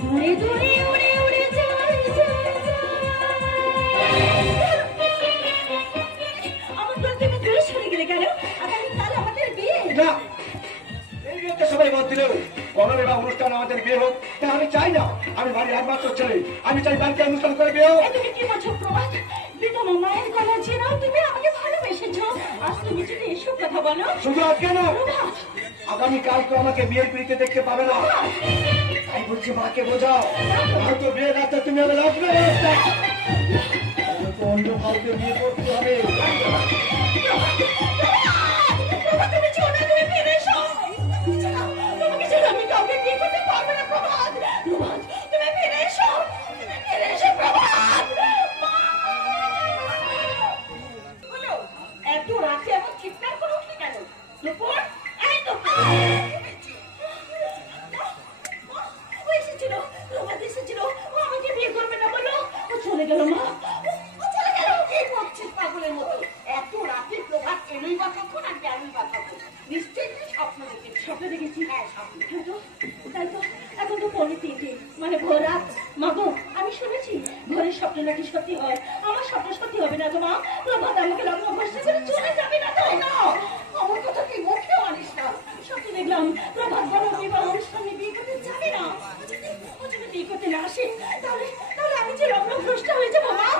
দূরে দূরে উড়ে উড়ে যায় আমার তুমি দূরে সরে গেলে কেন? আগামীকাল আমাদের বিয়ে। না, এই বিয়েতে সবাই মত দিলেও গণবিবাহ অনুষ্ঠান আমাদের বিয়ে হোক তা আমি চাই না। আমি বাড়ির একমাত্র ছেলে, আমি চাই বাড়িতে অনুষ্ঠান করে বিয়ে হোক। তুমি কি বলছো প্রভাত? বিধবা মায়ের গলা ছিল, তুমি আমাকে ভালোবেসেছো, আজ তুমি যদি এসব কথা বলো। শুধু আজকে না, আগামীকাল তো আমাকে বিয়ের পিড়িতে দেখতে পাবে না। তাই বলছি মাকে বোঝাও, হয়তো বিয়ে রাতে তুমি হবে লাগবে অন্য কাউকে বিয়ে করতে হবে। আমি কাউকে বিয়ে করতে পারবো না প্রভাত। প্রভাত তুমি ফিরে এসো, ফিরে এসো প্রভাত। বলো, এত রাতে এমন চিৎকার করে উঠলি কেন? দুপুর এই দুপুর ও এসেছিল, প্রভাত এসেছিল, ও আমাকে বিয়ে করবে না বলো। ও চলে গেল মা, ও চলে গেল। কি করছিস পাগলের মতো? এত রাতে প্রভাত এলোই বা কখন আর গেলই বা কখন? নিশ্চয়ই তুই স্বপ্ন দেখেছিস। স্বপ্ন দেখেছি? হ্যাঁ স্বপ্ন। তাই তো, এখন তো পরে 3টে, মানে ভোর রাত। মা গো, আমি শুনেছি ভোরের স্বপ্ন নাকি সত্যি হয়। আমার স্বপ্ন সত্যি হবে না তো মা? প্রভাত আমাকে লগ্ন ভ্রষ্ট করে চলে যাবে না তো? না, আমার কথা কি মুখে মানিস না। সত্যি দেখলাম প্রভাত বড় বিবাহ অনুষ্ঠানে বিয়ে করতে যাবে না। ও যদি বিয়ে করতে না আসে, তাহলে তাহলে আমি যে লগ্ন ভ্রষ্ট হয়ে যাবো মা।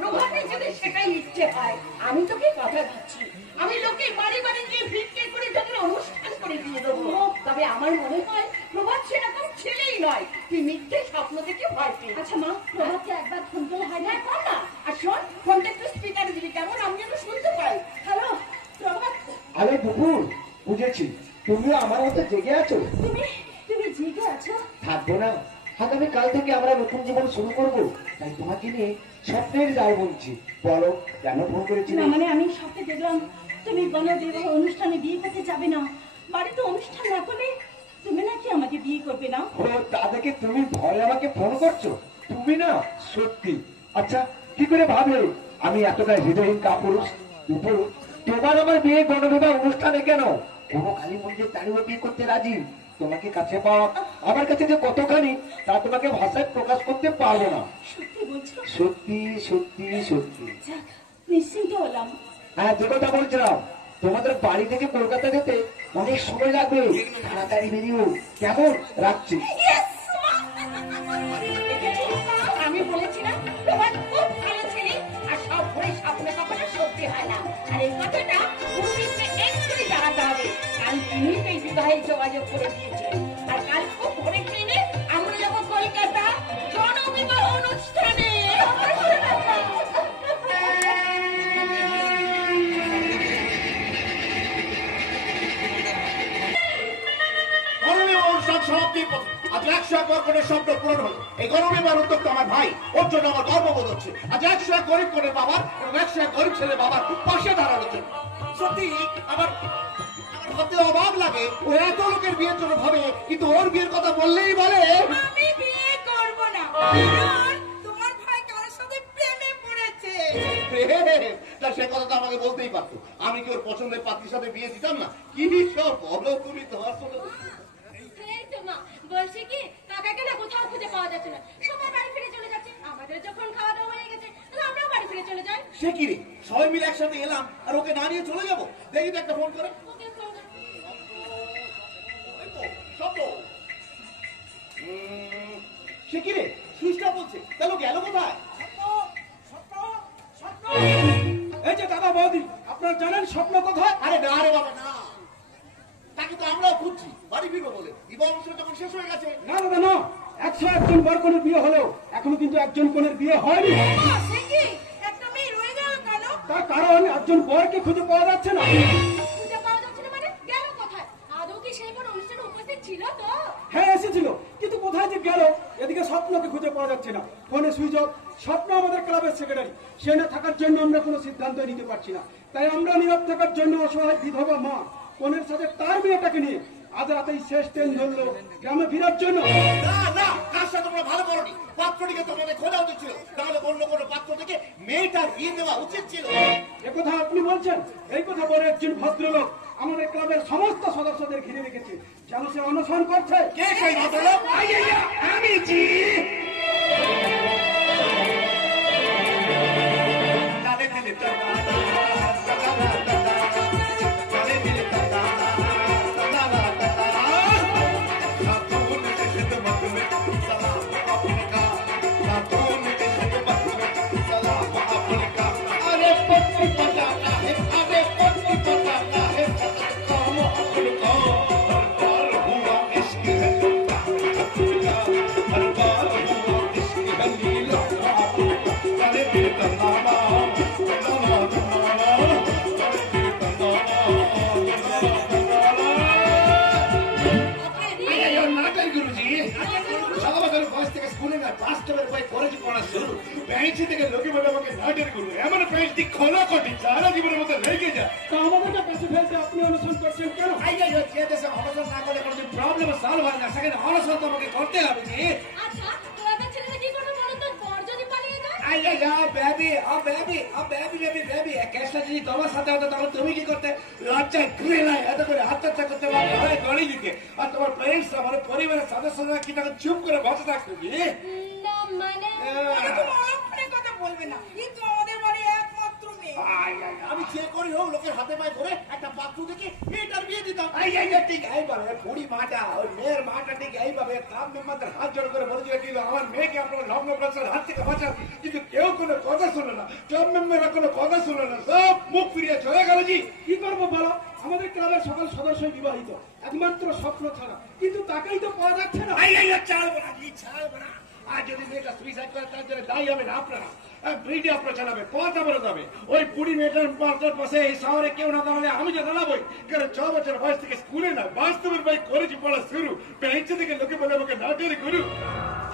প্রভাতের যদি সেটাই ইচ্ছে হয়, আমি তোকে কথা দিচ্ছি, আমি লোকের বাড়ি বাড়ি গিয়ে ভিক্ষে করে তোকে অনুষ্ঠান করে দিয়ে দেবো। তবে আমার মনে হয় প্রভাত সেরকম ছেলেই নয়, তুই মিথ্যে স্বপ্ন থেকে ভয় পেয়ে। আচ্ছা মা, প্রভাতকে একবার ফোন করে হয় না? কর না। আর শোন, ফোনটা একটু স্পিকারে দিবি কেমন, আমি যেন শুনতে পাই। হ্যালো প্রভাত। আরে দুপুর, বুঝেছি তুমিও আমার মতো জেগে আছো। তুমি তুমি জেগে আছো? থাকবো না, আগামীকাল থেকে আমরা নতুন জীবন শুরু করবো। তাই তোমাকে নিয়ে স্বপ্নের যাও বলছি। বলো কেন ফোন করেছি? না মানে আমি স্বপ্নে দেখলাম তুমি গণবিবাহ অনুষ্ঠানে বিয়ে করতে যাবে না। বাড়িতে অনুষ্ঠান না করলে তুমি নাকি আমাকে বিয়ে করবে না। ও, তা দেখে তুমি ভয় আমাকে ফোন করছো? তুমি না সত্যি। আচ্ছা কি করে ভাবলে আমি এতটা হৃদয়হীন কাপুরুষ? দুপুর, তোমার আমার বিয়ে গণবিবাহ অনুষ্ঠানে কেন কোনো কালী মন্দির দাঁড়িয়ে বিয়ে করতে রাজি। তোমাকে কাছে পাওয়া আমার কাছে যে কতখানি তা তোমাকে ভাষায় প্রকাশ করতে পারবো না। সত্যি বলছো? সত্যি সত্যি সত্যি। যাক, নিশ্চিন্ত হলাম। হ্যাঁ, যে কথা বলছিলাম, তোমাদের বাড়ি থেকে কলকাতা যেতে অনেক সময় লাগবে, তাড়াতাড়ি বেরিও কেমন? রাখছি। আমি বলেছি না তোমার খুব ভালো ছেলে, আর সব ভরে স্বপ্নে কখনো সত্যি হয় না। আর এই কথাটা পুরোহিতকে এক্ষুনি জানাতে হবে। কাল তিনি এই বিবাহের যোগাযোগ করে দিয়েছেন, আর কাল খুব ভোরে ট্রেনে আমরা যাবো কলকাতা গণবিবাহ অনুষ্ঠানে। আজ 101 গরিবের স্বপ্ন পূরণ হলো। এই গণবিবাহ উদ্যোক্তা আমার ভাই, ওর জন্য আমার গর্ববোধ হচ্ছে। আজ 101 গরিব করে বাবার এবং 101 গরিব ছেলে বাবার পাশে দাঁড়ানোর জন্য। সত্যি আমার ভাবতে অবাক লাগে, ও এত লোকের বিয়ের জন্য ভাবে, কিন্তু ওর বিয়ের কথা বললেই বলে আমি বিয়ে করবো না, কারণ তোমার ভাই কারোর সাথে প্রেমে পড়েছে। তা সে কথা তো আমাকে বলতেই পারতো। আমি কি ওর পছন্দের পাত্রীর সাথে বিয়ে দিতাম না? কি সব বলো তুমি, তোমার বলছি কি, কাকাকে না কোথাও খুঁজে পাওয়া যাচ্ছে না, সবাই বাড়ি ফিরে চলে যাচ্ছে। আমাদের যখন খাওয়া দাওয়া হয়ে গেছে, তাহলে আমরাও বাড়ি ফিরে চলে যাই। সে কি রে, সবাই মিলে একসাথে এলাম আর ওকে না নিয়ে চলে যাবো? দেখি তো একটা ফোন করে। সে কি রে, সুইচটা বলছে, তাহলে গেল কোথায়? এই যে দাদা বৌদি, আপনারা জানেন স্বপ্ন কোথায়? আরে না রে বাবা না, তাকে তো আমরাও খুঁজছি বাড়ি ফিরবো বলে। বিবাহ অনুষ্ঠান যখন শেষ হয়ে গেছে। না দাদা না, 101 জন বর কনের বিয়ে হলো, এখনো কিন্তু একজন কনের বিয়ে হয়নি। একটা মেয়ে রয়ে গেল কেন? তার কারণ একজন বরকে খুঁজে পাওয়া যাচ্ছে না। খুঁজে পাওয়া যাচ্ছে না মানে গেল কোথায়? আদৌ কি সেই কোন অনুষ্ঠানে উপস্থিত ছিল তো? হ্যাঁ এসেছিল, কিন্তু কোথায় যে গেল? এদিকে স্বপ্নকে খুঁজে পাওয়া যাচ্ছে না, ফোনে সুইচ অফ। স্বপ্ন আমাদের ক্লাবের সেক্রেটারি, সে না থাকার জন্য আমরা কোনো সিদ্ধান্ত নিতে পারছি না। তাই আমরা নীরব থাকার জন্য অসহায় বিধবা মা কনের সাথে তার মেয়েটাকে নিয়ে আজ রাতেই শেষ ট্রেন ধরলো গ্রামে ফেরার জন্য। না না, কাজটা তোমরা ভালো করোনি। পাত্রটিকে তোমাদের খোঁজা উচিত ছিল, তাহলে অন্য কোনো পাত্র থেকে মেয়েটা বিয়ে দেওয়া উচিত ছিল। একথা আপনি বলছেন? এই কথা বলে একজন ভদ্রলোক আমাদের ক্লাবের সমস্ত সদস্যদের ঘিরে রেখেছে। যেন সে অনশন করছে। কে সেই ভদ্রলোক? আমি জি। তালে দিলে তা তা তা তা তা তা, তালে দিলে তা তা তা তা তা তা। খাতুন के खिदमत में सलाम आपका, खातून के खिदमत में सलाम आपका। अरे पत्नी पटाता है, अरे पत्नी पटाता है, काम आपका। हर बार हुआ इश्क है लीला आपका, हर बार हुआ इश्क है लीला आपका। ताले दिले ता ता ता ता ता ता, ताले दिले ता ता ता। नाटक गुरुजी, সকালবেলা বাস থেকে স্কুলে না বাস্তবের ভাই কলেজে পড়া শুরু। বেঞ্চ থেকে লোকে বলে আমাকে নাটক গুরু, এমন বেঞ্চ দি খোলা কটি সারা জীবনের মতো লেগে যায়। তা আমাদেরকে কাছে ফেলতে আপনি অনশন করছেন কেন? যে দেশে অনশন না করলে কোনো প্রবলেম সলভ হয় না, সেখানে অনশন তো আমাকে করতে হবে জি। আচ্ছা ক্লাবের ছেলেরা কি করবে বলো তো? বর যদি পালিয়ে যায়? বেবি কেসটা যদি তোমার সাথে হতো তখন তুমি কি করতে? লজ্জায় ঘৃণায় এত করে আত্মহত্যা করতে পারবে হয় গড়ি দিতে। আর তোমার ফ্রেন্ডসরা মানে পরিবারের সদস্যরা কি তখন চুপ করে বসে থাকতো জি। না মানে কথা বলবে না, কিন্তু আমাদের বাড়ি একমাত্র মেয়ে। আমি যে করি হোক লোকের হাতে পায়ে ধরে একটা পাত্র দেখে মেয়েটার বিয়ে দিতাম। ঠিক এইভাবে বুড়ি মাটা ওই মেয়ের মাটা ঠিক এইভাবে ক্লাব মেম্বারদের হাত জোড় করে বলেছিল কি আমার মেয়েকে আপনার লগ্ন প্রচারের হাত থেকে বাঁচান, কিন্তু কেউ কোনো কথা শুনে না, ক্লাব মেম্বাররা কোনো কথা শুনে না, সব মুখ ফিরিয়ে চলে গেল জি। কি করবো বলো? আমাদের ক্লাবের সকল সদস্যই বিবাহিত, একমাত্র স্বপ্ন ছাড়া, কিন্তু তাকেই তো পাওয়া যাচ্ছে না। ছাড়বো না জি, ছাড়বো না। আর যদি মেয়েটা সুইসাইড করে তার জন্য দায়ী হবেন আপনারা, ব্রিডে আপনারা চালাবে, কথা বলে যাবে। ওই বুড়ি মেয়েটার পাশে এই শহরে কেউ না দাঁড়ালে আমি যে দাঁড়াবোই, কারণ 6 বছর বয়স থেকে স্কুলে না বাস্তবের ভাই কলেজে পড়া শুরু। বেঞ্চে থেকে লোকে বলে আমাকে নাটের গুরু।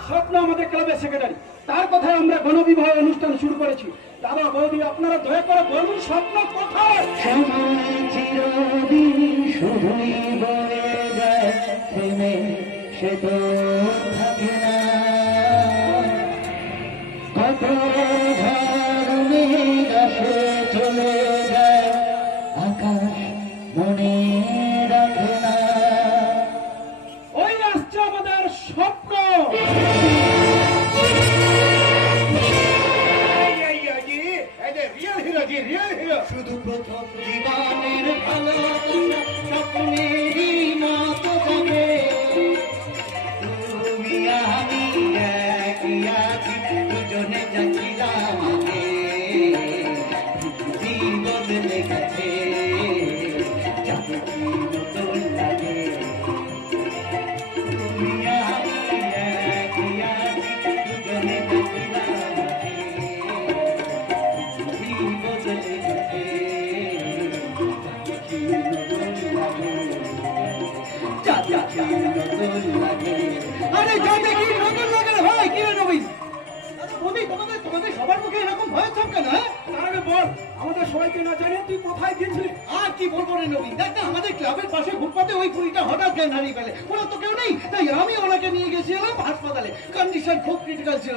স্বপ্ন আমাদের ক্লাবের সেক্রেটারি, তার কথায় আমরা গণবিবাহ অনুষ্ঠান শুরু করেছি। দাদা বৌদি আপনারা দয়া করে বলুন স্বপ্ন কোথায়? চিরদিন শুধুই বলে যায় থেমে সে তো থাকে না, কত ধরনে গাছে চলে যায় আকাশ মনে রাখে না। ওই আসছে আমাদের স্বপ্ন। শুধু প্রথম জীবনের ভালোবাসা স্বপ্নেরই মতো যাবে, তুমি আমি একই আছি দুজনে যাচ্ছিলাম আগে, বদলে গেছে যাবে কি নতুন লাগে, তুমি আমি একই আছি দুজনে যাচ্ছিলাম আগে, বদলে গেছে কি নতুন লাগে, নতুন লাগে। আরে যাতে কি নতুন লাগে রে ভাই, কি রে নবীন? বৌদি তোমাদের সবার মুখে এরকম ভয় থাক কেন? তার আগে বল, আমাদের সবাইকে না জানিয়ে তুই কোথায় গেছিলি? আর কি বলবো রে নবীন, দেখ না আমাদের ক্লাবের পাশে ফুটপাতে ওই কুড়িটা হঠাৎ জ্ঞান হারিয়ে ফেলে, ওরা তো কেউ নেই, তাই আমি ওনাকে নিয়ে গেছিলাম হাসপাতালে, কন্ডিশন খুব ক্রিটিক্যাল ছিল,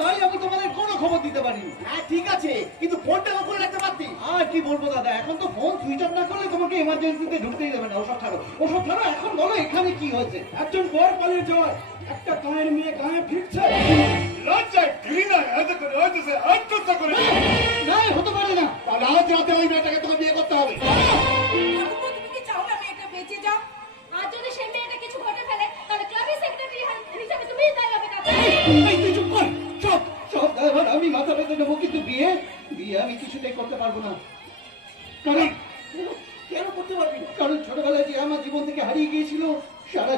তাই আমি তোমাদের কোনো খবর দিতে পারিনি। হ্যাঁ ঠিক আছে, কিন্তু ফোনটা কখন রাখতে পারতি? আর কি বলবো দাদা, এখন তো ফোন সুইচ অফ না করলে তোমাকে এমার্জেন্সিতে ঢুকতেই দেবে না। ওসব ছাড়ো, এখন বলো এখানে কি হয়েছে? একজন বর পালিয়ে যাওয়ার, একটা গায়ের মেয়ে গায়ে ফিরছে, লজ্জায় ঘৃণায় এত করে হইতেছে আত্মহত্যা করে। না হতে পারে না, তাহলে আজ রাতে ওই মেয়েটাকে তোকে বিয়ে করতে হবে। তুমি কি চাও না মেয়েটা বেঁচে যাও? আর যদি সেই মেয়েটা কিছু ঘটে ফেলে তাহলে ক্লাবের সেক্রেটারি হিসাবে তুমি দায়ী হবে কাকা। এই তুই চুপ কর, সব দায়ভার আমি মাথা পেতে নেবো, কিন্তু বিয়ে আমি কিছুতেই করতে পারবো না। কারণ কেন করতে পারবি না? কারণ ছোটবেলায় যে আমার জীবন থেকে হারিয়ে গিয়েছিল, সারা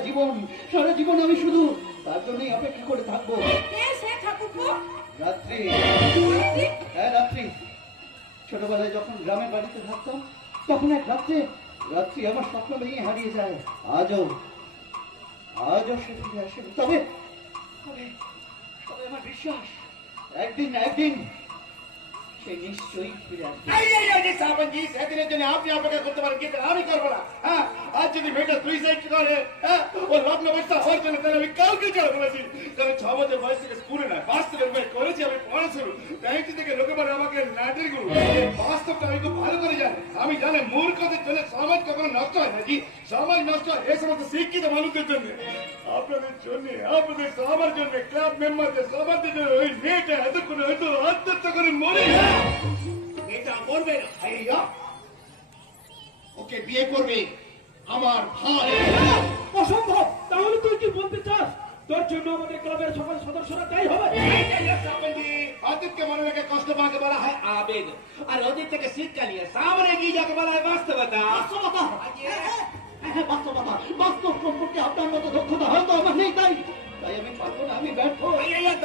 জীবন আমি শুধু তার জন্যই অপেক্ষা করে থাকবো। কে সে ঠাকুরপো? রাত্রি, হ্যাঁ রাত্রি, ছোটবেলায় যখন গ্রামের বাড়িতে থাকতাম তখন এক রাত্রি আমার স্বপ্ন ভেঙে হারিয়ে যায়। আজও সে ফিরে আসে, তবে আমার বিশ্বাস একদিন সে নিশ্চয়ই ফিরে আসবে। সেদিনের জন্য আপনি অপেক্ষা করতে পারেন, কিন্তু আমি করবো না। হ্যাঁ, আজ যদি মেয়েটা সুইসাইড করে, ও লগ্ন বয়সটা হওয়ার জন্য তাহলে আমি কাউকে ছেড়ে বলেছি, কারণ 6 বছর বয়স থেকে স্কুলে নয়, বাস্তবের বয়স করেছি আমি পড়াশুনো, তাই থেকে লোকে বলে আমাকে নাটের গুরু। বাস্তবটা আমি খুব ভালো করে জানি। আমি জানি মূর্খদের জন্য সমাজ কখনো নষ্ট হয় নাকি, সমাজ নষ্ট হয় এই সমস্ত শিক্ষিত মানুষদের জন্য, আপনাদের জন্য, আপনাদের সবার জন্য, ক্লাব মেম্বারদের সবার জন্য। ওই মেয়েটা এতক্ষণ হয়তো আত্মহত্যা করে মরে এটা করবে না, ভাইয়া ওকে বিয়ে করবে আমার ভাই। অসম্ভব। তাহলে তুই কি বলতে চাস তোর জন্য আমাদের ক্লাবের সকল সদস্যরা তাই হবে? অতীতকে মনে রেখে কষ্ট পাকে বলা হয় আবেগ, আর অতীত থেকে শিক্ষা নিয়ে সামনে গিয়ে যাকে বলা হয় বাস্তবতা। বাস্তবতা, হ্যাঁ বাস্তবতা, বাস্তব সম্পর্কে আপনার মতো দক্ষতা হয়তো আমার নেই, তাই আমি পারবো না, আমি ব্যর্থ।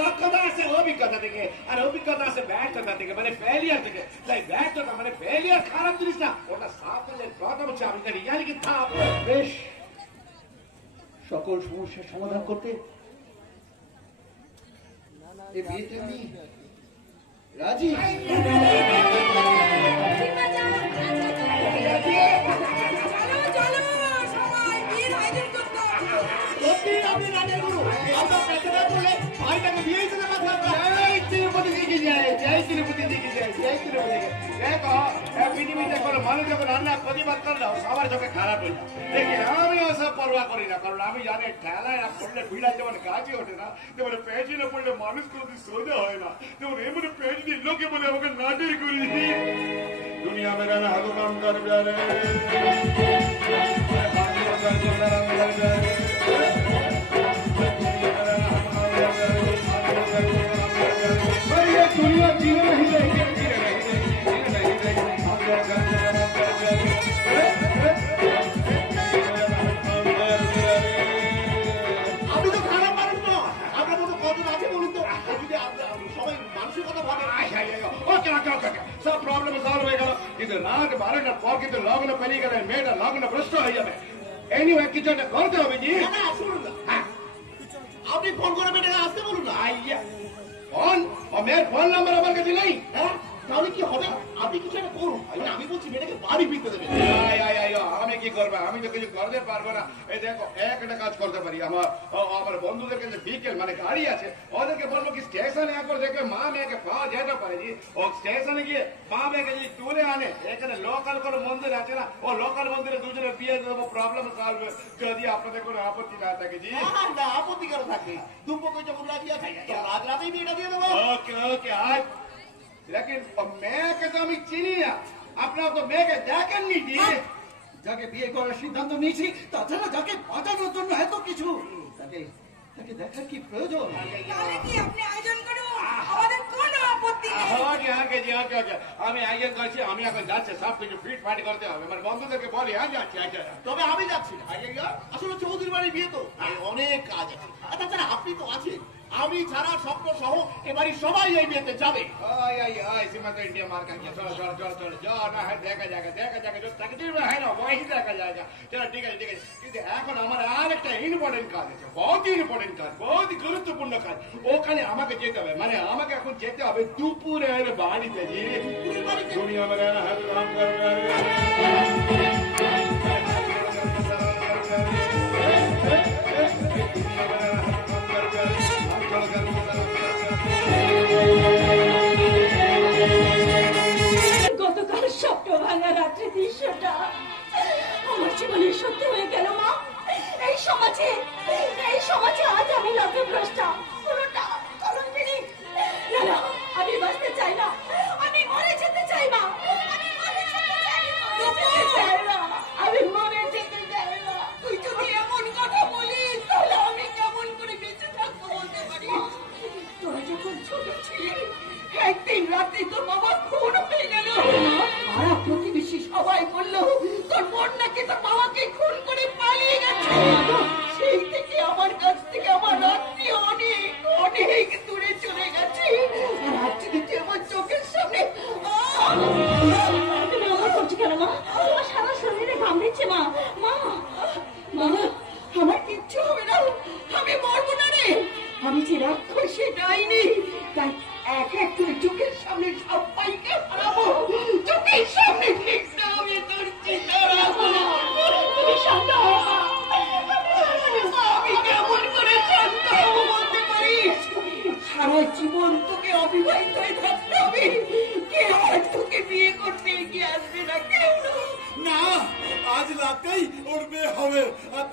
দক্ষতা আছে অভিজ্ঞতা থেকে, আর অভিজ্ঞতা আছে ব্যর্থতা থেকে, মানে ফেলিয়ার থেকে। তাই ব্যর্থতা মানে ফেলিয়ার খারাপ জিনিস না, ওটা সাফল্যের প্রথম হচ্ছে আমি জানি কি ধাপ। বেশ, সকল সমস্যার সমাধান করতে এই বিয়েতে আমি রাজি। চলো সবাই বিয়ের আয়োজন করতে হবে। সত্যি আপনি রাজের গুরু, আমরা প্রেসিডেন্ট বলে ভাইটাকে বিয়েই দিতে পারবো। জয় তিরুপতি দিকে যায়, জয় তিরুপতি দিকে যায়, জয় তিরুপতি দিকে। দেখো পৃথিবীতে কোনো মানুষ যখন রান্না প্রতিবাদ করে দাও সবার চোখে খারাপ হয়ে যায়। দেখি আমি ওসব পরোয়া করি না, কারণ আমি জানি ঠেলায় না পড়লে ভিড়া যেমন গাছে ওঠে না, তেমন পেঁচিনে পড়লে মানুষ কোনোদিন সোজা হয় না, তেমন এমনি পেঁচিনি লোকে বলে আমাকে নাটের করি। দুনিয়া में रहना हर काम कर प्यारे दुनिया जीने नहीं देगी, আপনি তো খারাপ মানুষ না, আপনার মতো কত আছে বলুন তো, যদি সবাই মানুষের কথা ভাবে। ওকে ওকে ওকে, সব প্রবলেম সলভ হয়ে গেল, কিন্তু রাত 12টার পর কিন্তু লগ্ন পেরিয়ে গেলে মেয়েটা লগ্ন ভ্রষ্ট হয়ে যাবে। এনিওয়ে কিছু একটা করতে হবে জি। শুনুন না, আপনি ফোন করে মেয়েটাকে আসতে বলুন না। আইয়া ফোন, ও মেয়ের ফোন নাম্বার আমার কাছে নেই। হ্যাঁ তাহলে কি হবে, আপনি কিছু একটা করুন। আমি বলছি মেয়েটাকে বাড়ি ফিরতে দেবেন। আমি কি করবো, আমি তো কিছু করতে পারবো না। এই দেখো একটা কাজ করতে পারি, আমার বন্ধুদের কাছে বিকেল মানে গাড়ি আছে, ওদেরকে বলবো কি স্টেশনে একবার দেখবে মা মেয়েকে পাওয়া যেতে পারে জি। ও স্টেশনে গিয়ে মা মেয়েকে যদি তুলে আনে, এখানে লোকাল কোনো মন্দির আছে না, ও লোকাল মন্দিরে দুজনে বিয়ে দেবো, প্রবলেম সলভ, যদি আপনাদের কোনো আপত্তি না থাকে জি। না আপত্তি কেন থাকবে, দুপক্ষে যখন রাজি আছে রাত রাতেই বিয়েটা দিয়ে দেবো। ওকে ওকে আজ लेकिन মেয়েকে তো আমি চিনি না, আপনারা তো মেয়েকে দেখেননি জি। যাকে বিয়ে করার সিদ্ধান্ত নিয়েছি, তাছাড়া যাকে বাঁচানোর জন্য এত কিছু, তাকে দেখার কি প্রয়োজন? তাহলে কি আপনি আয়োজন করুন, আমাদের কোনো আপত্তি নেই। ওকে ওকে জি ওকে ওকে, আমি আয়োজন করছি, আমি এখন যাচ্ছি, সব কিছু ফিট ফাট করতে হবে, আমার বন্ধুদেরকে বলি হ্যাঁ যাচ্ছি। আচ্ছা তবে আমি যাচ্ছি না, আসলে চৌধুরী বাড়ির বিয়ে তো অনেক কাজ আছে, তাছাড়া আপনি তো আছেন, আমি ছাড়া স্বপ্ন সহ এবারই সবাই এই বিয়েতে যাবে। সীমান্ত इंडिया मार कर चलो चलो चलो चलो जाओ ना है, देखा जाएगा जो तकदीर में है ना वही देखा जाएगा। चलो ठीक है কিন্তু এখন আমার আর একটা ইম্পর্টেন্ট কাজ আছে, বহুত ইম্পর্টেন্ট কাজ, বহুত গুরুত্বপূর্ণ কাজ, ওখানে আমাকে যেতে হবে, মানে আমাকে এখন যেতে হবে দুপুরের বাড়িতে জি। দুনিয়া में रहना हर काम कर গতকাল স্বপ্ন ভাঙা রাত্রে দৃশ্যটা আমার জীবনে সত্যি হয়ে গেল মা। এই সমাজে আজ আমি লক্ষ্যভ্রষ্টা, পুরোটা কলঙ্কিনী। না না, আমি বাঁচতে চাই না, আমি মরে যেতে চাই মা, আমি মরে যেতে চাই না, আমি মরে যেতে চাই না। তুই যদি এমন কথা বলিস তাহলে আমি কেমন করে বেঁচে থাকবো বলতে পারি। তোরা যখন ছোট ছিলি একদিন রাতে তোর বাবা খুন হয়ে গেল, পাড়া প্রতিবেশী সবাই বললো তোর বোন নাকি তোর বাবাকে খুন করে পালিয়ে গেছে। সেই থেকে আমার কাছ থেকে আমার রাত্রি অনেক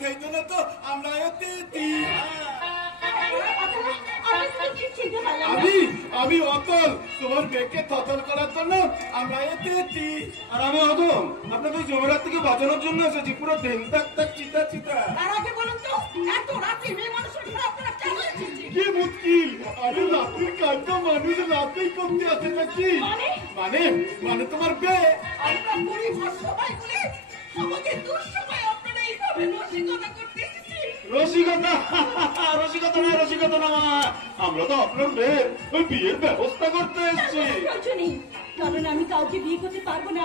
সেই জন্য তো আমরা অতিথি। আমি অতল, তোমার মেয়েকে থতল করার জন্য আমরা অতিথি। আর আমি অতল, আপনাকে জমিরাত থেকে বাঁচানোর জন্য এসেছি, পুরো দিন তাক তাক চিতা চিতা। তার আগে বলুন তো, এত রাতে মেয়ে মানুষের ঘরে আপনারা কেন এসেছেন? কি মুশকিল, আরে রাতের কাজ তো মানুষ রাতেই করতে আসে নাকি? মানে মানে তোমার মেয়ে। আমরা পরিবার সবাই বলে আমাদের দুঃসময় আপনারা এইভাবে রসিকতা করতে এসেছেন। রসিকতা রসিকতা না, রসিকতা না, আমরা তো আপনার মেয়ের ওই বিয়ের ব্যবস্থা করতে এসেছি। রজনী, কারণ আমি কাউকে বিয়ে করতে পারবো না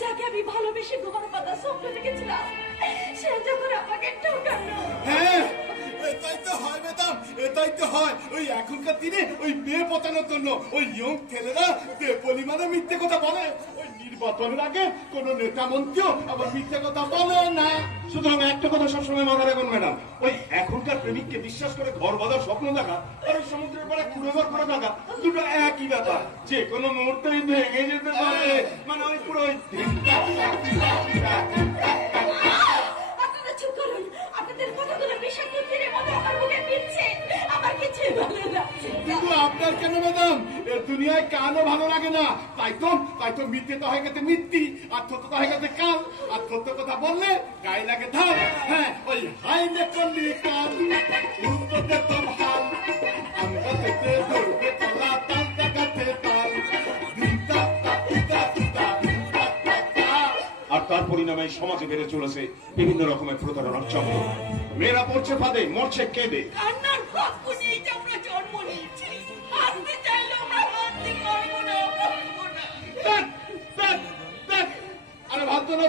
যাকে আমি ভালোবেসে গোবর পাতা স্বপ্ন দেখেছিলাম, সে যখন আমাকে ঠকালো। হ্যাঁ, এটাই তো হয় ম্যাডাম, এটাই তো হয়। ওই এখনকার দিনে ওই মেয়ে পচানোর জন্য ওই ইয়ং ছেলেরা যে পরিমাণে মিথ্যে কথা বলে, ওই নির্বাচনের আগে কোন নেতা মন্ত্রীও আবার মিথ্যে কথা বলে না। সুতরাং একটা কথা সবসময় মাথায় রাখুন ম্যাডাম, ওই এখনকার প্রেমিককে বিশ্বাস করে ঘর বাঁধার স্বপ্ন দেখা আর ওই সমুদ্রের পাড়ে কুড়ে ঘর করে থাকা দুটো একই ব্যাপার, যে কোনো মুহূর্তেই ভেঙে যেতে পারে। মানে ওই পুরো ওই আপনারা চুপ করুন, আপনাদের কথাগুলো বিষাক্ত তীরের মতো আমার মুখে পিচ্ছে, আমার কিছু ভালো লাগছে না। কিন্তু আপনার কেন ম্যাডাম, এর দুনিয়ায় কানও ভালো লাগে না, তাই তো মিথ্যেটা হয়ে গেছে মিথ্যি, আর সত্যটা হয়ে গেছে কাল, আর সত্য কথা বললে গায়ে লাগে ধান। হ্যাঁ, ওই হাইলে করলি কাল, উত্তরতে তো ভাল, আমরা থেকে ধরবে তোলা তাল দেখাতে তাল, দিদা দিদা দিদা দিদা। আর তার পরিণামে সমাজে বেড়ে চলেছে বিভিন্ন রকমের প্রতারণার চক্র। মেয়েরা পড়ছে ফাঁদে, মরছে কেঁদে। কান্নার ভাগ্য নিয়ে যে আমরা জন্ম নিয়েছি, হাসতে চাইলে আমরা হাসতে পারবো না, পারবো না। আরে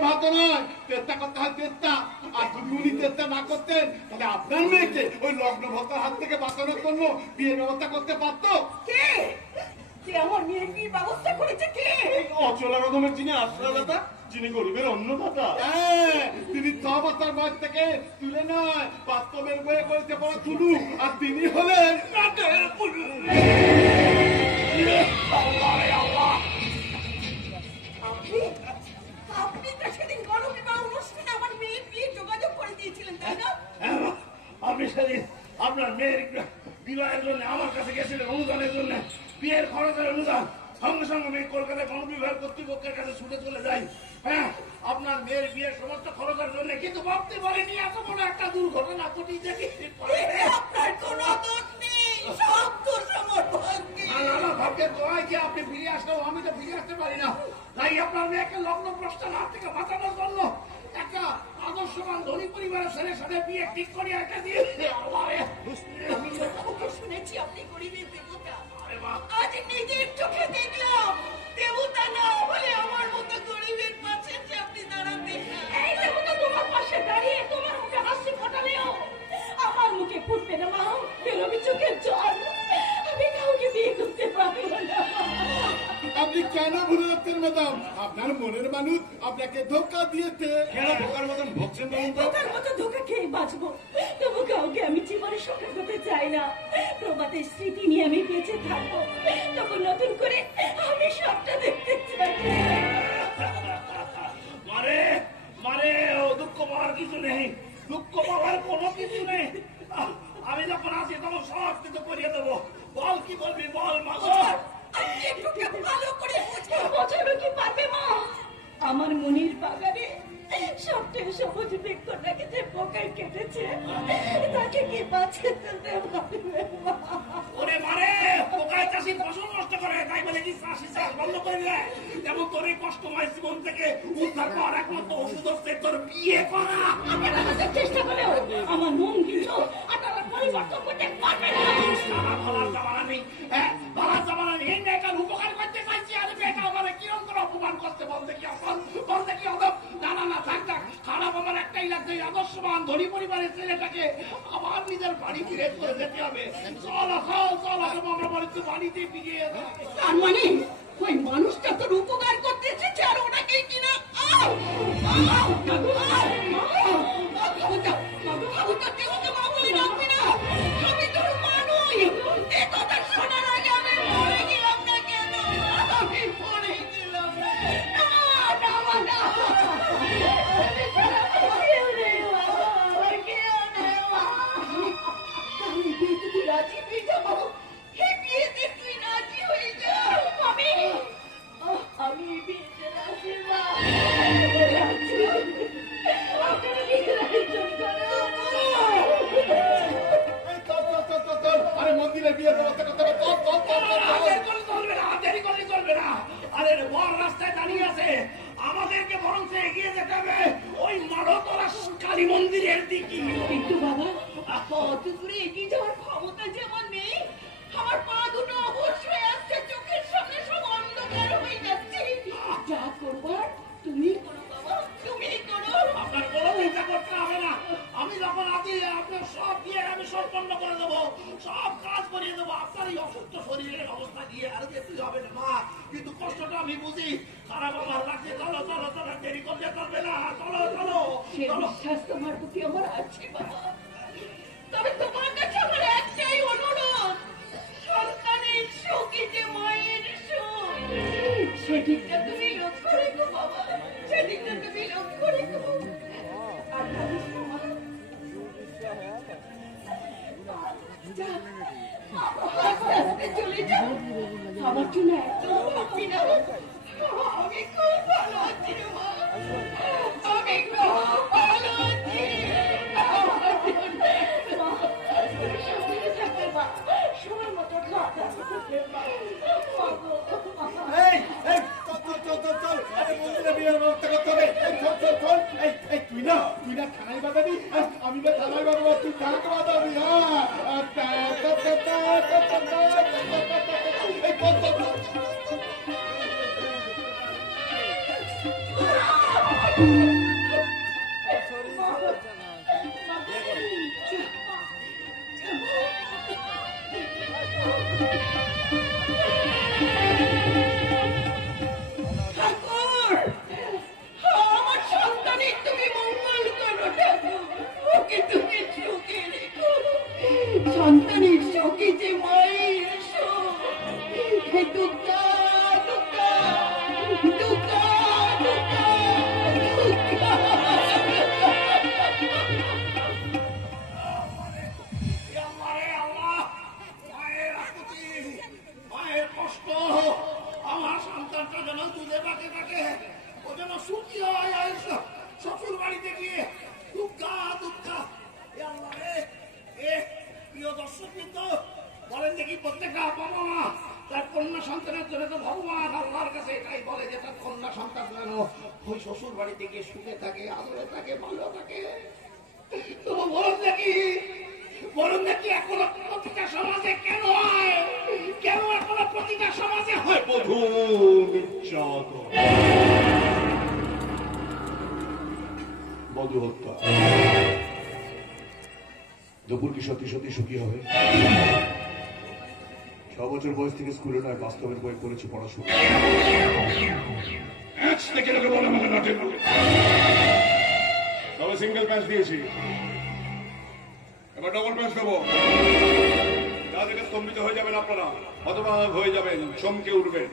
ভাবতো নয়, চেষ্টা করতে হয় চেষ্টা। আর যদি উনি চেষ্টা না করতেন তাহলে আপনার মেয়েকে ওই লগ্ন ভক্তার হাত থেকে বাঁচানোর জন্য বিয়ের ব্যবস্থা করতে পারতো। কে কে আমার মেয়ের কি ব্যবস্থা করেছে? কে? অচলা রকমের যিনি আশ্রয়দাতা, যিনি গরিবের অন্নদাতা। হ্যাঁ, তিনি 6 বছর বয়স থেকে তুলে নয়, বাস্তবের বয়ে করেছে বড় তুলু, আর তিনি হলেন রাতের পুলু। আপনি তো সেদিন গণবিবাহ অনুষ্ঠানে আমার মেয়ের বিয়ে যোগাযোগ করে দিয়েছিলেন, তাই না? আপনি সেদিন আপনার মেয়ের বিবাহের জন্য আমার কাছে গেছিলেন অনুদানের জন্য, বিয়ের খরচের অনুদান। সঙ্গে সঙ্গে মেয়ে কলকাতায় গণবিবাহ কর্তৃপক্ষের কাছে ছুটে চলে যাই। হ্যাঁ, আপনার মেয়ের বিয়ের সমস্ত খরচের জন্য, কিন্তু ভাবতে পারেনি এত বড় একটা দুর্ঘটনা ঘটিয়ে আপনার কোনো দোষ নেই, সব দোষ আমার ভাগ্যে। ভাবতে দোয়াই যে আপনি ফিরে আসলেও আমি তো ফিরে আসতে পারি না। তাই আপনার মেয়েকে লগ্ন প্রস্তাব হাত থেকে বাঁচানোর জন্য একটা আদর্শবান ধনী পরিবারের ছেলের সাথে বিয়ে ঠিক করে একটা দিয়ে আমি লোককে শুনেছি আপনি গরিবের দেবতা, আজ নিজের চোখে দেখলাম দেবতা না হলে আমার মতো গরিবের পাশে যে আপনি দাঁড়াতে। এই দেবতা তোমার পাশে দাঁড়িয়ে তোমার মুখে হাসি ফোটালেও আমার মুখে ফুটবে না মা, বেরোবে চোখের জল। আমি কাউকে বিয়ে করতে পারবো না। আপনি কেন ভুলে যাচ্ছেন ম্যাডাম? আপনার মনের মানুষ আপনাকে ধোকা দিয়েছে। কেন ধোকার মতন ভোগছেন বলুন তো? ধোকার মতো ধোকা খেয়ে বাঁচবো, তবু কাউকে আমি জীবনে সুখে করতে চাই না। প্রবাদের স্মৃতি নিয়ে আমি বেঁচে থাকবো, তখন নতুন করে আমি সবটা দেখতে চাই। মারে মারে, ও দুঃখ পাওয়ার কিছু নেই, দুঃখ পাওয়ার কোনো কিছু নেই। আমি যখন আছি তখন সব কিছু করিয়ে দেবো। বল কি বলবি বল মাগো। আপনি একটুকে ভালো করে বোঝানো কি পারবে মা? আমার মনির বাগানে সবচেয়ে সবুজ বৃক্ষটাকে যে পোকায় কেটেছে, তাকে কি বাঁচিয়ে তুলতে পারবে মা? ওরে মারে, পোকায় চাষি ফসল নষ্ট করে, তাই বলে কি চাষি চাষ বন্ধ করে দেয়? যেমন তোর এই কষ্টময় জীবন থেকে উদ্ধার পাওয়ার একমাত্র ওষুধ হচ্ছে তোর বিয়ে করা। আপনারা আমাদের চেষ্টা করেও আমার মন কিন্তু আপনারা পরিবর্তন করতে পারবেন না। ভালার জামানা নেই, হ্যাঁ ভালার জামানা নেই। এই মেয়েটার উপকার করতে চাইছি, আর মেয়েটা আমার কিরম করে অপমান করতে বলতে কি অপমান, বলতে কি অদব। না না না, থাক থাক, খারাপ আমার একটাই লাগছে, আদর্শবান ধনী পরিবারের ছেলেটাকে আবার নিজের বাড়ি ফিরে চলে যেতে হবে। চল চল চল, আমরা বাড়িতে বাড়িতে ফিরে তার মানে ওই মানুষটা তোর উপকার করতে এসেছে, আর ওটাকেই কিনা আমি তোর মানুষ। এ কথা শোনার আগে আমি মরে গেলাম না কেন? আমি মরে গেলাম না। না, না, না। মন্দিরে বিয়ের ব্যবস্থা করতে হবে। চল চল চল চল, চল। দেরি করলে চলবে না। আরে বর রাস্তায় দাঁড়িয়ে আছে, আমাদেরকে বরং এগিয়ে যেতে হবে ওই মারতলা কালী মন্দিরের দিকে। কিন্তু বাবা, অত দূরে এগিয়ে যাওয়ার ক্ষমতা যে আমার নেই। আমার পা দুটো অবশ হয়ে আসছে, চোখের সামনে সব অন্ধকার হয়ে যাচ্ছে। যা করবার তুমি করো বাবা, তুমি করো। আপনার কোনো চিন্তা করতে হবে না, আমি যখন আছি আপনার সব দিয়ে আমি সম্পন্ন করে দেবো, সব কাজ করিয়ে দেবো। আপনার এই অসুস্থ শরীরের অবস্থা দিয়ে আর যেতে হবে না মা, কিন্তু কষ্টটা আমি বুঝি। খারাপ আমার লাগছে। চলো চলো চলো, দেরি করতে চলবে না। চলো চলো সে চলো। বিশ্বাস তোমার প্রতি আমার আছে বাবা। তবে তোমার কাছে আমার একটাই অনুরোধ, সন্তানের শোকে যে মায়ের শোক, সেদিকটা তুমি লক্ষ্য রেখো বাবা, সেদিকটা তুমি লক্ষ্য রেখো। আর জানিস তো মা, যা, আস্তে আস্তে চলে যাও। আমার জন্য একদম ভাববি না। আমি খুব ভালো আছি রে মা, আমি খুব ভালো আছি। তুমি সামনে থাকবে মা, সময় মতো খাওয়া দাওয়া করবে মা। এই এই চল চল চল চল চল, আরে মন্দিরে বিয়ের ব্যবস্থা করতে হবে। এই চল চল চল। এই তুই না থানায় বাজাবি, আমি না থানায় বাজাবো, তুই থানাকে বাজাবি। হ্যাঁ, এই চল চল চল। ঠাকুর, আমার সন্তানের তুমি মঙ্গল করো ঠাকুর, ওকে তুমি সুখে রেখো। সন্তানের শোকে যে মায়ের শোক, হে দুর্গা দুর্গা দুর্গা দুর্গা দুর্গা। মায়ের আকুতি, মায়ের কষ্ট, আমার সন্তানটা যেন তুলে বাঁকে থাকে, ও যেন সুখী হয় শ্বশুর বাড়িতে গিয়ে। দুঃখা দুঃখা প্রিয় দর্শক কিন্তু বলেন দেখি, প্রত্যেকটা বাবা মা তার কন্যা সন্তানের জন্য তো ভগবান আল্লাহর কাছে এটাই বলে যে তার কন্যা সন্তান যেন ওই শ্বশুর বাড়িতে গিয়ে সুখে থাকে, আদরে থাকে, ভালো থাকে। তো বলুন দেখি এখনো প্রতিটা সমাজে কেন হয়, কেন এখনো প্রতিটা সমাজে হয় বধূ নির্যাতন, বধূ হত্যা। দুপুর কি সত্যি সত্যি সুখী হবে? 6 বছর বয়স থেকে স্কুলে নয়, বাস্তবের বই পড়েছি, পড়াশোনা। তবে সিঙ্গেল প্যাচ দিয়েছি, এবার ডবল প্যাচ দেবো। যা দেখে স্তম্ভিত হয়ে যাবেন আপনারা, হতবাক হয়ে যাবেন, চমকে উঠবেন।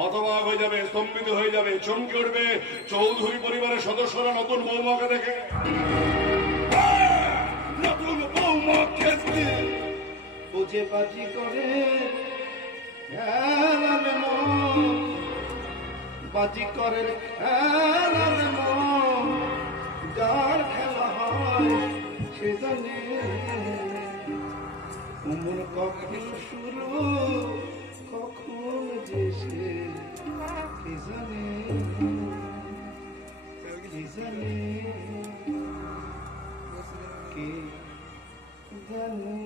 হতবাক হয়ে যাবে, স্তম্ভিত হয়ে যাবে, চমকে উঠবে চৌধুরী পরিবারের সদস্যরা নতুন বৌমাকে দেখে। নতুন বৌমা খেতে বুঝে বাজি করে খেলালে মন, বাজি করে খেলালে মন, যার খেলা হয় সে জানে উমর কখন শুরু কখন যে শেষ, কে জানে কে জানে কে জানে।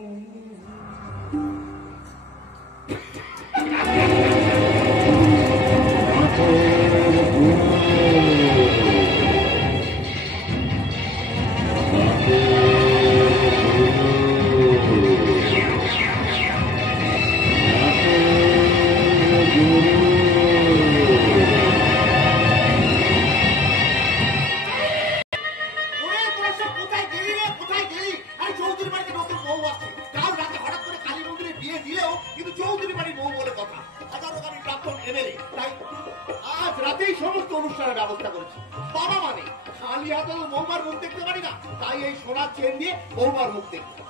ব্যবস্থা করেছি। বাবা মানে খালি হাতে বৌমার মুখ দেখতে পারি না, তাই এই সোনার চেন দিয়ে বৌমার মুখ দেখতে।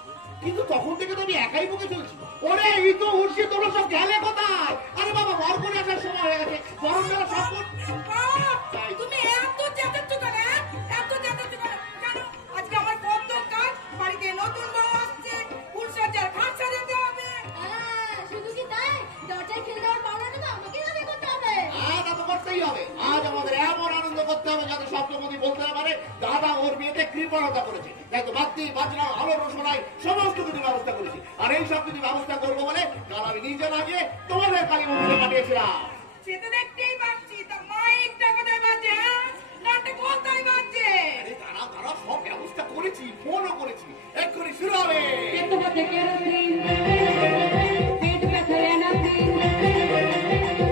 কিন্তু তখন থেকে তো আমি একাই মুখে চলছি। ওরে এই তো উঠছি, তোমরা সব গেলে কোথায়? আরে বাবা, বর করে আসার সময় হয়ে গেছে, গরম জলে সব তুমি এত চেঁচাচ্ছ কেন? এত চেঁচাচ্ছ কেন? জানো আজকে আমার কত কাজ, বাড়িতে নতুন বউ আসছে, ফুলসজ্জার খাট সাজাতে হবে। আলো রোশনাই সমস্ত কিছু ব্যবস্থা করেছি। আর এই সব কিছু ব্যবস্থা করবো বলে কাল আমি নিজে না গিয়ে তোমাদের কালী মন্দিরে পাঠিয়েছিলাম। সে তো দেখতেই পাচ্ছি, তা মাইকটা কোথায় বাজে? নাটক কোথায় বাজে? আরে তারা সব ব্যবস্থা করেছি, ফোনও করেছি, এক্ষুনি শুরু হবে। পেটে কেরোসিন, পেট ব্যথায় এনাসিন,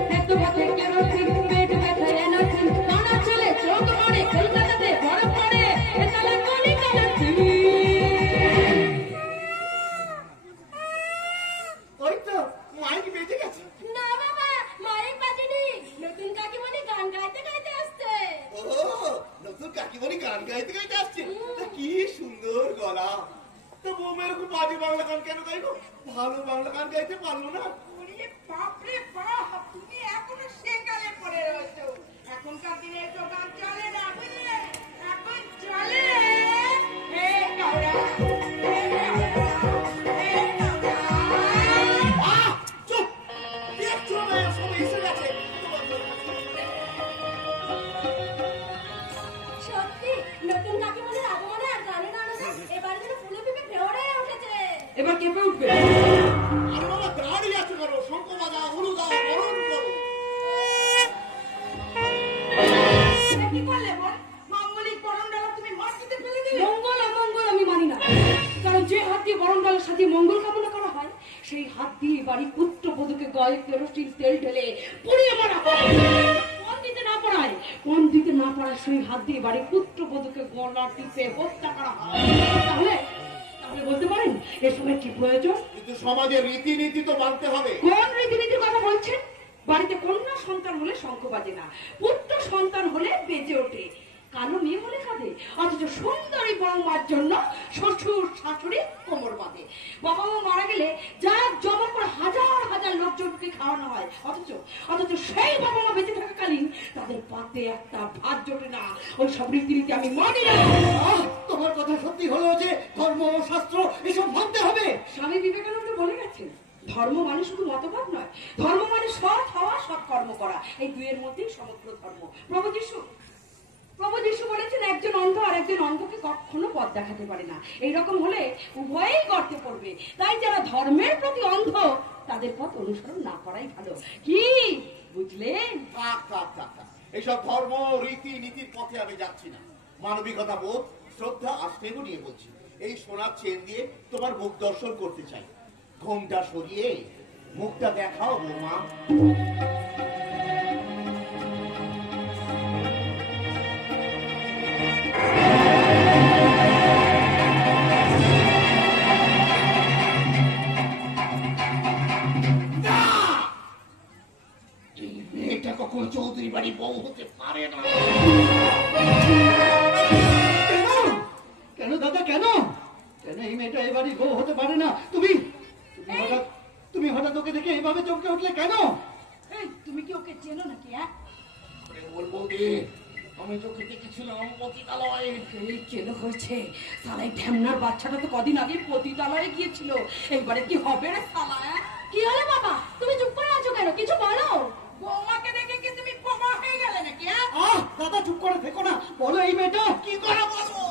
পেটে কেরোসিন, পেট ব্যথায় এনাসিন, কানা চলে চোখ মারে, কলকাতাতে বরফ পড়ে, এতলা গলি কেরোসিন। ওই তো মাইক বেজে গেছে। না বাবা, মাইক বাজেনি, নতুন কাকিমণি গান গাইতে গাইতে আসছে। ও নতুন কাকিমণি গান গাইতে গাইতে আসছে, তা কি সুন্দর গলা। তো বৌমা এরকম বাজে বাংলা গান কেন গাইলো? ভালো বাংলা গান গাইতে পারলো না? ওরে বাপরে বাপ, তুমি এখনো সেকালে পড়ে রয়েছো। এখনকার দিনে এসব গান চলে না, বুঝলে? এখন চলে হে কাউরা, হে কাউরা, হে কাউরা। আহ, চুপ! দেখছো না সব এসে গেছে। সত্যি নতুন কাকিমণির আগমনে আর গানের আনন্দে এবার যেন ফুলে ফেপে ভেওরে উঠেছে। এবার কেঁপে উঠবে। আর বাবা দাঁড়িয়ে আছো কেন? শঙ্খ বাজাও, হুলু দাও, বরণ করো। এটা কি করলে বোন? মাঙ্গলিক বরণডালা তুমি মাটিতে ফেলে দিলে? মঙ্গল অমঙ্গল আমি মানি না, কারণ যে হাত দিয়ে বরণডালের সাথে মঙ্গল কামনা করা হয় সেই হাত দিয়ে বাড়ি পুত্র বধূকে গায়ে কেরোসিন তেল ঢেলে পুড়িয়ে মারা হয়। কোন দিতে না পড়ায়, কোন দিতে না পড়ায় সেই হাত দিয়ে বাড়ি পুত্র বধূকে গলা টিপে হত্যা করা হয়। তাহলে তাহলে বলতে পারেন এসবের কি প্রয়োজন? কিন্তু সমাজের রীতিনীতি তো মানতে হবে। কোন রীতিনীতির কথা বলছেন? বাড়িতে কন্যা সন্তান হলে শঙ্খ বাজে না, পুত্র সন্তান হলে বেজে ওঠে। কালো মেয়ে হলে কাঁদে, অথচ সুন্দরী বড় মার জন্য শ্বশুর শাশুড়ি কোমর বাঁধে। বাবা মা মারা গেলে যা জমা করে হাজার হাজার লোকজনকে খাওয়ানো হয়, অথচ সেই বাবা মা বেঁচে থাকাকালীন তাদের পাতে একটা ভাত জোটে না। ওই সব রীতিনীতি আমি মানি না। তোমার কথা সত্যি হলো যে ধর্ম শাস্ত্র এসব মানতে হবে। স্বামী বিবেকানন্দ বলে গেছেন, ধর্ম মানে শুধু মতবাদ নয়, ধর্ম মানে সৎ হওয়া, সৎ কর্ম করা। এই দুইয়ের মধ্যেই সমগ্র ধর্ম। প্রভু যিশু বলেছেন একজন অন্ধ আর একজন অন্ধকে কখনো পথ দেখাতে পারে না। এইরকম হলে উভয়েই গর্তে পড়বে। তাই যারা ধর্মের প্রতি অন্ধ তাদের পথ অনুসরণ না করাই ভালো। কি বুঝলেন? থাক থাক থাক থাক, এইসব ধর্ম রীতি নীতির পথে আমি যাচ্ছি না। মানবিকতা বোধ, শ্রদ্ধা আশ্রয় নিয়ে বলছি। এই সোনার চেন দিয়ে তোমার মুখ দর্শন করতে চাই। ঘোমটা সরিয়ে মুখটা দেখাও বৌমা। এই মেয়েটা কখনো চৌধুরী বাড়ি বউ হতে পারে না। কেন দাদা, কেন কেন এই মেয়েটা এবারই বউ হতে পারে না? তুমি হঠাৎ ওকে দেখে এইভাবে চমকে উঠলে কেন? এই, তুমি কি ওকে চেনো নাকি? বলবো রে, আমি তোকে দেখেছিলাম পতিতালয়ে। এই কেন হয়েছে? সালাই ঢ্যামনার বাচ্চাটা তো কদিন আগে পতিতালয়ে গিয়েছিল। এইবারে কি হবে রে সালা? কি হলো বাবা? তুমি চুপ করে আছো কেন? কিছু বলো। বৌমাকে দেখে কি তুমি বোমা হয়ে গেলে নাকি? দাদা চুপ করে থেকো না, বলো এই মেয়েটা কি করে বলবো?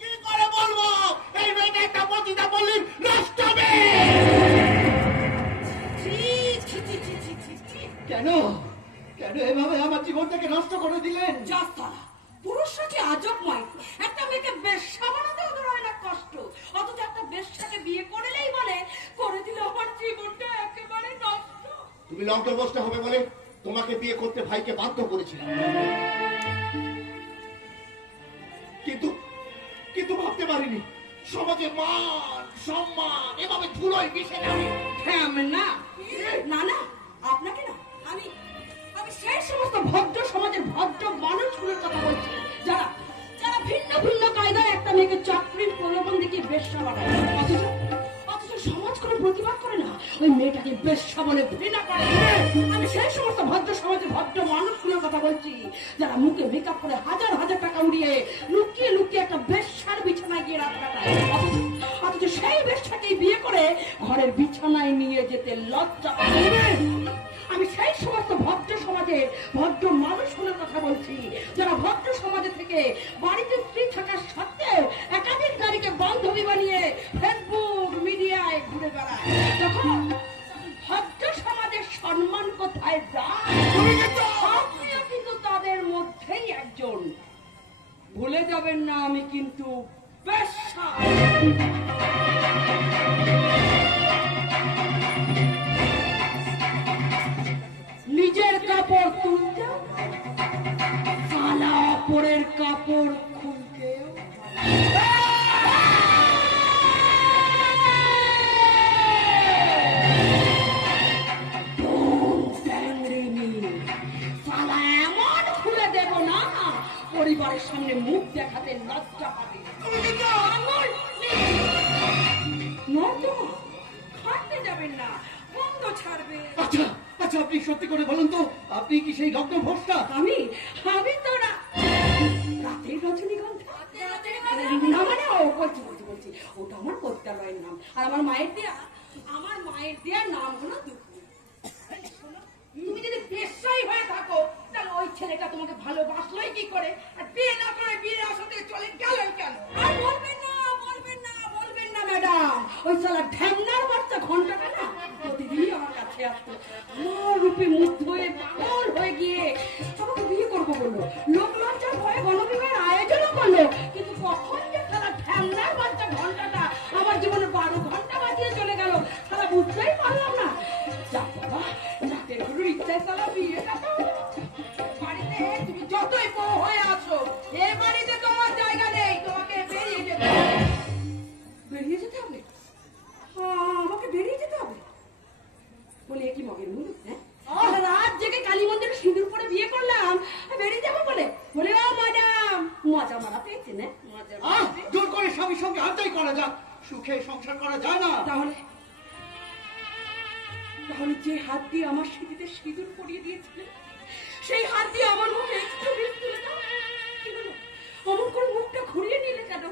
কি করে বলবো? এই মেয়েটা একটা পতিতা বললি নষ্ট হবে। কেন কেন এভাবে আমার জীবনটাকে নষ্ট করে দিলেন? যা সালা, পুরুষরা কি আজবময়। একটা মেয়েকে বেশ্যা বানাতে ওদের হয় না কষ্ট, অথচ একটা বেশ্যাকে বিয়ে করলেই বলে করে দিলে আমার জীবনটা একেবারে নষ্ট। তুমি লঙ্কাগ্রস্ত হবে বলে তোমাকে বিয়ে করতে ভাইকে বাধ্য করেছিলাম, কিন্তু ভাবতে পারিনি সমাজে মান সম্মান এভাবে ধুলোয় মিশে যাবে। না না না, আপনাকে না, আমি সেই সমস্ত ভদ্র সমাজের ভদ্র মানুষগুলোর কথা বলছি যারা যারা ভিন্ন ভিন্ন কায়দায় একটা মেয়েকে চাকরির প্রলোভন দেখিয়ে বেশ্যা বানায়, অথচ সমাজ কোনো প্রতিবাদ করে না, ওই মেয়েটাকে বেশ্যা বলে ঘৃণা করে। আমি সেই সমস্ত ভদ্র সমাজের ভদ্র মানুষগুলোর কথা বলছি যারা মুখে মেকআপ করে হাজার হাজার টাকা উড়িয়ে লুকিয়ে লুকিয়ে একটা বেশ্যার বিছানায় গিয়ে রাত কাটায়, অথচ সেই বেশ্যাকে বিয়ে করে ঘরের বিছানায় নিয়ে যেতে লজ্জা পায়। আমি সেই সমস্ত ভদ্র সমাজের ভদ্র মানুষগুলোর কথা বলছি, যারা ভদ্র সমাজে থেকে বাড়িতে স্ত্রী থাকার সত্ত্বেও একাধিক গাড়িকে বান্ধবী বানিয়ে ফেসবুক মিডিয়ায় ঘুরে বেড়ায়। তখন ভদ্র সমাজের সম্মান কোথায় যায়? আপনিও কিন্তু তাদের মধ্যেই একজন। ভুলে যাবেন না আমি কিন্তু বেশ্যা। নিজের কাপড় তুলতে, সালা পরের কাপড় খুলতে। সালা এমন খুলে দেব না, পরিবারের সামনে মুখ দেখাতে লজ্জা পাবে। নর্দমা খাটতে যাবেন না, বন্ধ ছাড়বে। আচ্ছা আচ্ছা, আপনি সত্যি করে বলুন তো, আপনি কি সেই লগ্ন ভ্রষ্টা? আমি আমি তো রাতের রজনীগন্ধা না, মানে ও বলছি ওটা আমার পদ্মালয়ের নাম, আর আমার মায়ের দেয়া নাম হলো দুঃখী। তুমি যদি পেশাই হয়ে থাকো তাহলে ওই ছেলেটা তোমাকে ভালোবাসলোই কি করে, আর বিয়ে না করে বিয়ের আসাতে চলে গেলেন কেন? আর বলবেন না ম্যাডাম, ওই শালা ঢ্যামনার বাচ্চা ঘন্টাটা না প্রতিদিনই আমার কাছে আসতো। আমার রূপে মুগ্ধ হয়ে পাগল হয়ে গিয়ে আমাকে বিয়ে করবো বললো, লোক লজ্জার ভয়ে গণবিবাহের আয়োজনও করলো। কিন্তু কখন যে শালা ঢ্যামনার বাচ্চা ঘন্টাটা আমার জীবনে 12 ঘন্টা বাজিয়ে চলে গেল শালা বুঝতেই পারলাম না। যাক বাবা, রাতের গুরুর ইচ্ছায় শালা বিয়েটা তো। বাড়িতে তুমি যতই বউ হয়ে আসো, এ বাড়িতে তোমার জায়গা নেই, তোমাকে বেরিয়ে যেতে হবে। বেরিয়ে যেতে হবে? আমাকে বেরিয়ে যেতে হবে বলে কি মগের মুলুক? হ্যাঁ, রাত জেগে কালী মন্দিরে সিঁদুর পরে বিয়ে করলাম, বেরিয়ে যাবো বলে বলে ও ম্যাডাম, মজা মারা পেয়েছে না? জোর করে স্বামীর সঙ্গে আদায় করা যাক, সুখে সংসার করা যায় না। তাহলে যে হাত দিয়ে আমার স্মৃতিতে সিঁদুর পরিয়ে দিয়েছিলেন, সেই হাত দিয়ে আমার মুখে একটু বিষ তুলে দাও। কি হলো? অমন করে মুখটা ঘুরিয়ে নিলে কেন?